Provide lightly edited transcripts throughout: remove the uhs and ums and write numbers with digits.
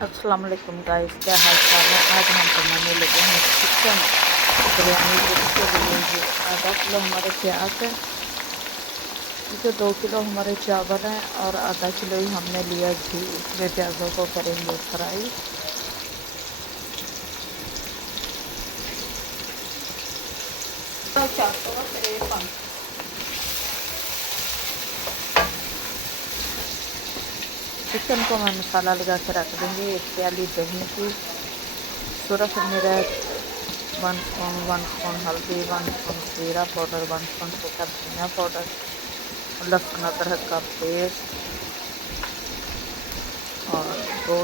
अस्सलाम वालेकुम गाइस, क्या हाल चाल है। आज हम बनाने लगे हैं चिकन बिरयानी। जिसके लिए ये आधा किलो हमारे प्याज है, इसे 2 किलो हमारे चावल हैं और आधा किलो ही हमने लिया घी। इसमें प्याज़ों को करेंगे फ्राई। चिकन को मैं मसाला लगा के रख देंगे। 1 प्याली दही की, सुरख मिर्च, 1 स्पून हल्दी, 1 स्पून जीरा पाउडर, 1 स्पून सूखा धनिया पाउडर, लहसुन अदरक का पेस्ट और 2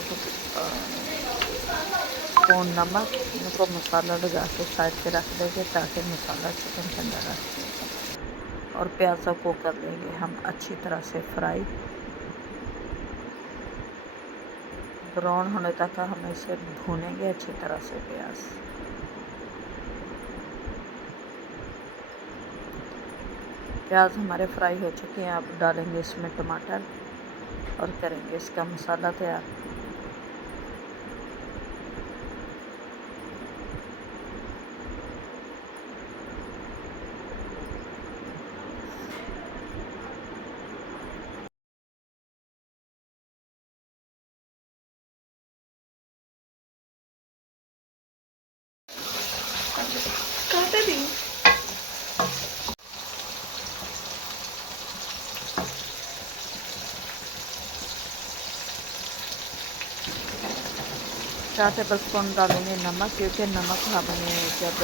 स्पून नमक। इनको मसाला लगा के साइड पे रख देंगे ताकि मसाला चिकन के अंदर रख दें। और प्याज़ों को कर लेंगे हम अच्छी तरह से फ्राई। ब्राउन होने तक हम इसे भूनेंगे अच्छी तरह से प्याज। प्याज हमारे फ्राई हो चुके हैं। अब डालेंगे इसमें टमाटर और करेंगे इसका मसाला तैयार। चार टेबल स्पून डालेंगे नमक, क्योंकि नमक हमने जब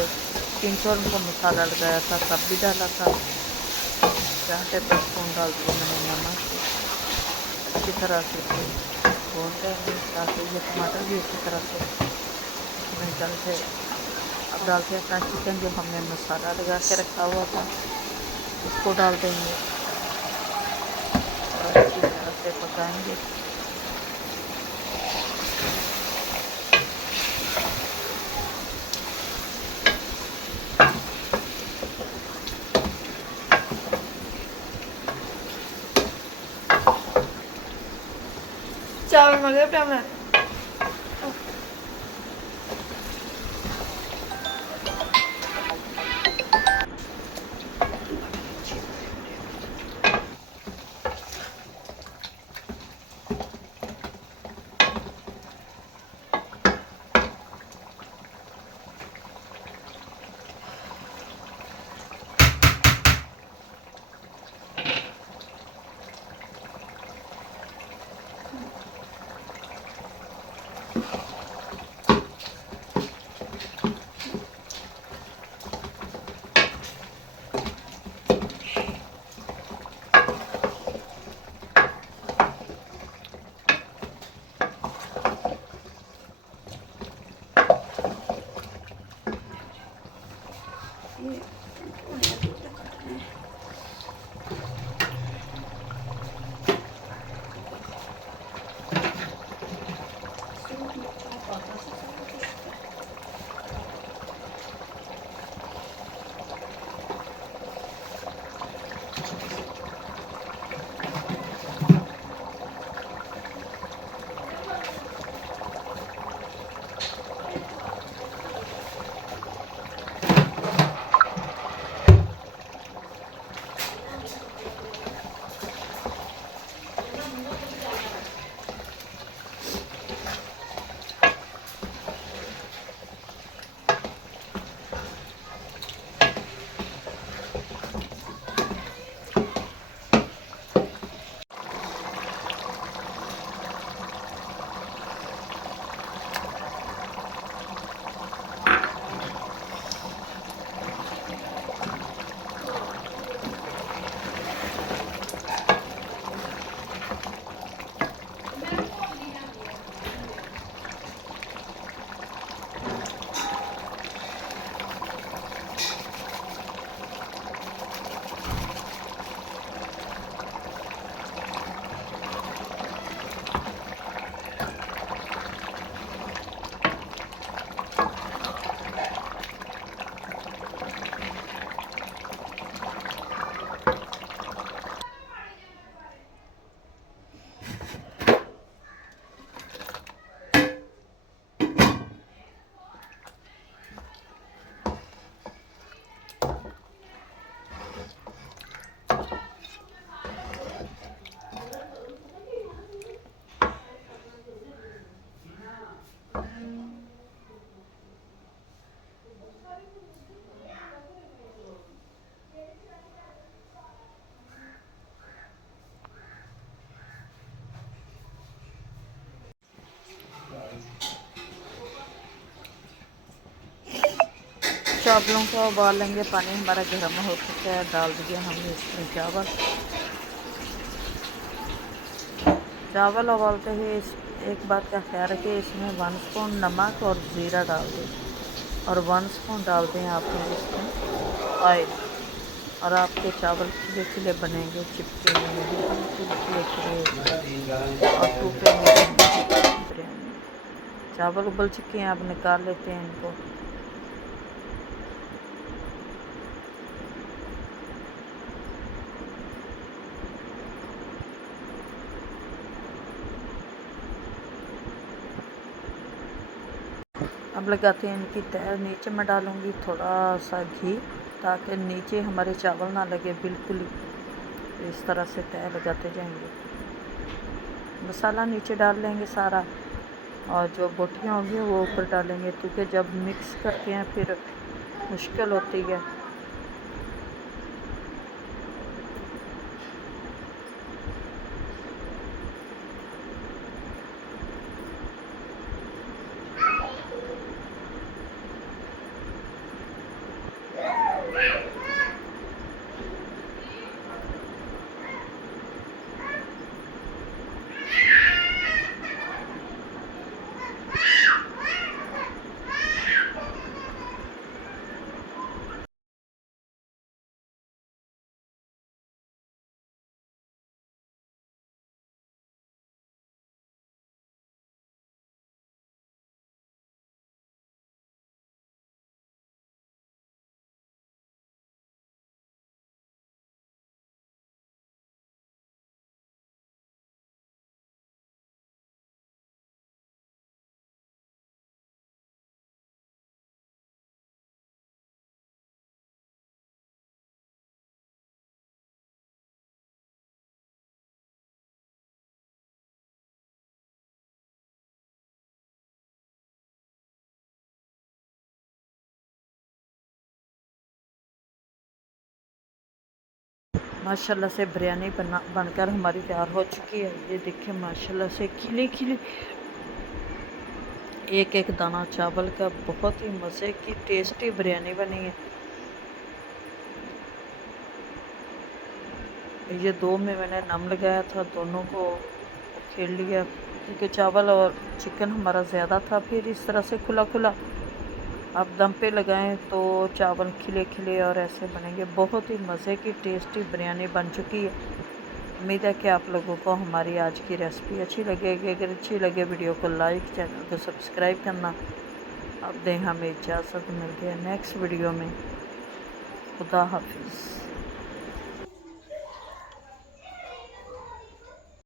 300 को मसाला लगाया था तब भी डाला था। 4 टेबल स्पून डाल दिया मैंने नमक। अच्छी तरह से भून लेंगे ताकि ये टमाटर भी अच्छी तरह से इसमें गल जाए। अब डालते हैं अपना चिकन जो हमने मसाला लगा के रखा हुआ था, इसको डाल देंगे और अच्छी तरह से पकाएंगे। चावल मगर पे मैं चावलों को उबाल लेंगे। पानी हमारा गर्म हो चुका है, डाल दिया हमने इसमें चावल। चावल उबालते हुए एक बात का ख्याल रखिए, इसमें 1 स्पून नमक और ज़ीरा डाल दें और 1 स्पून डाल दें आपने इसमें ऑयल। और आपके चावल खिले खिले बनेंगे, चिपकेंगे नहीं, बिल्कुल खिले खिले और टूटे नहीं बिरयानी। चावल उबल चुके हैं, अब निकाल लेते हैं इनको। अब लगाते हैं इनकी तह। नीचे मैं डालूँगी थोड़ा सा घी, ताकि नीचे हमारे चावल ना लगे बिल्कुल ही। इस तरह से तह लगाते जाएंगे। मसाला नीचे डाल लेंगे सारा, और जो बोटियाँ होंगी वो ऊपर डालेंगे, क्योंकि जब मिक्स करते हैं फिर मुश्किल होती है। माशाल्लाह से बिरयानी बनकर हमारी तैयार हो चुकी है। ये देखिए माशाल्लाह से खिली खिली, एक एक दाना चावल का। बहुत ही मज़े की टेस्टी बिरयानी बनी है। ये दो में मैंने नम लगाया था, दोनों को खेल लिया, क्योंकि चावल और चिकन हमारा ज़्यादा था। फिर इस तरह से खुला खुला आप दम पे लगाएं तो चावल खिले खिले और ऐसे बनेंगे। बहुत ही मज़े की टेस्टी बिरयानी बन चुकी है। उम्मीद है कि आप लोगों को हमारी आज की रेसिपी अच्छी लगेगी। अगर अच्छी लगे वीडियो को लाइक, चैनल को सब्सक्राइब करना। अब दें हमें इजाज़त, मिलते हैं नेक्स्ट वीडियो में। खुदा हाफिज़।